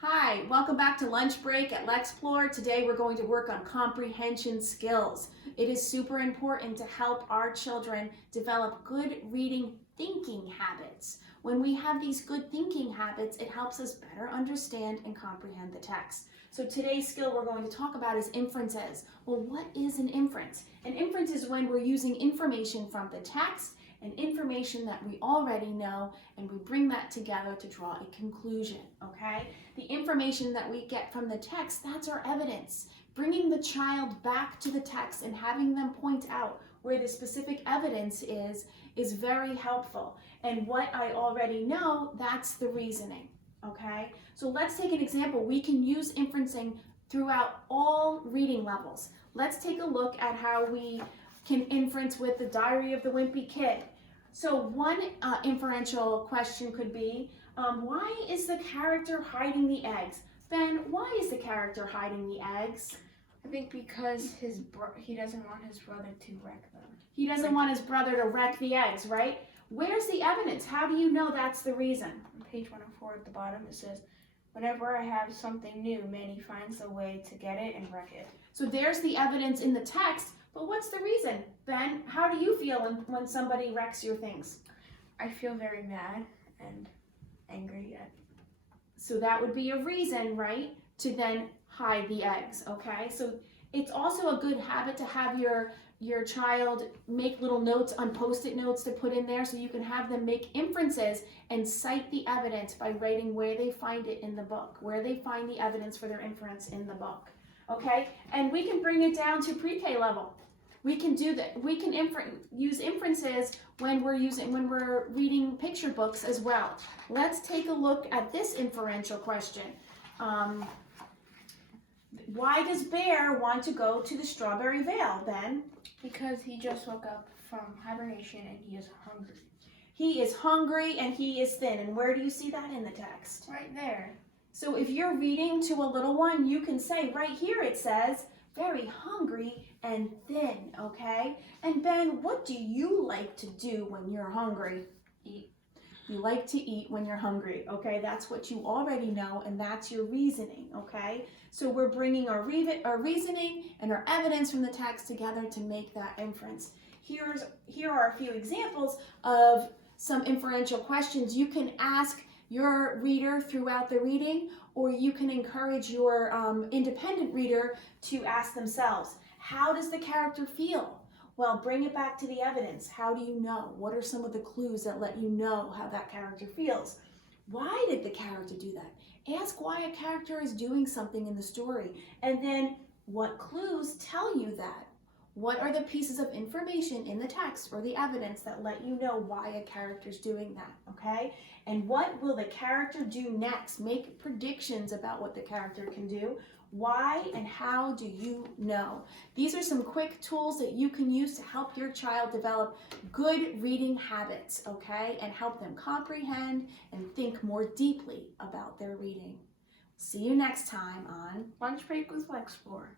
Hi, welcome back to Lunch Break at Lexplore. Today we're going to work on comprehension skills. It is super important to help our children develop good reading thinking habits. When we have these good thinking habits, it helps us better understand and comprehend the text. So today's skill we're going to talk about is inferences. Well, what is an inference? An inference is when we're using information from the text and information that we already know, and we bring that together to draw a conclusion, okay? The information that we get from the text, that's our evidence. Bringing the child back to the text and having them point out where the specific evidence is very helpful. And what I already know, that's the reasoning, okay? So let's take an example. We can use inferencing throughout all reading levels. Let's take a look at how we can inference with the Diary of the Wimpy Kid. So one inferential question could be, why is the character hiding the eggs? Ben, why is the character hiding the eggs? I think because he doesn't want his brother to wreck them. He doesn't want his brother to wreck the eggs, right? Where's the evidence? How do you know that's the reason? On page 104 at the bottom it says, whenever I have something new, Manny finds a way to get it and wreck it. So there's the evidence in the text, but what's the reason? Ben, how do you feel when somebody wrecks your things? I feel very mad and angry at. So that would be a reason, right, to then hide the eggs, okay? So it's also a good habit to have your child make little notes on Post-it notes to put in there, so you can have them make inferences and cite the evidence by writing where they find it in the book, where they find the evidence for their inference in the book, okay? And we can bring it down to pre-K level. We can do that. We can use inferences when we're reading picture books as well. Let's take a look at this inferential question. Why does Bear want to go to the Strawberry Vale, Ben? Because he just woke up from hibernation and he is hungry. He is hungry and he is thin. And where do you see that in the text? Right there. So if you're reading to a little one, you can say right here it says, very hungry and thin, okay? And Ben, what do you like to do when you're hungry? Eat. You like to eat when you're hungry, okay? That's what you already know, and that's your reasoning, okay? So we're bringing our reasoning and our evidence from the text together to make that inference. Here are a few examples of some inferential questions you can ask your reader throughout the reading, or you can encourage your independent reader to ask themselves, how does the character feel? Well, bring it back to the evidence. How do you know? What are some of the clues that let you know how that character feels? Why did the character do that? Ask why a character is doing something in the story. And then what clues tell you that? What are the pieces of information in the text or the evidence that let you know why a character is doing that, okay? And what will the character do next? Make predictions about what the character can do. Why and how do you know? These are some quick tools that you can use to help your child develop good reading habits, okay? And help them comprehend and think more deeply about their reading. See you next time on Lunch break with Lexplore.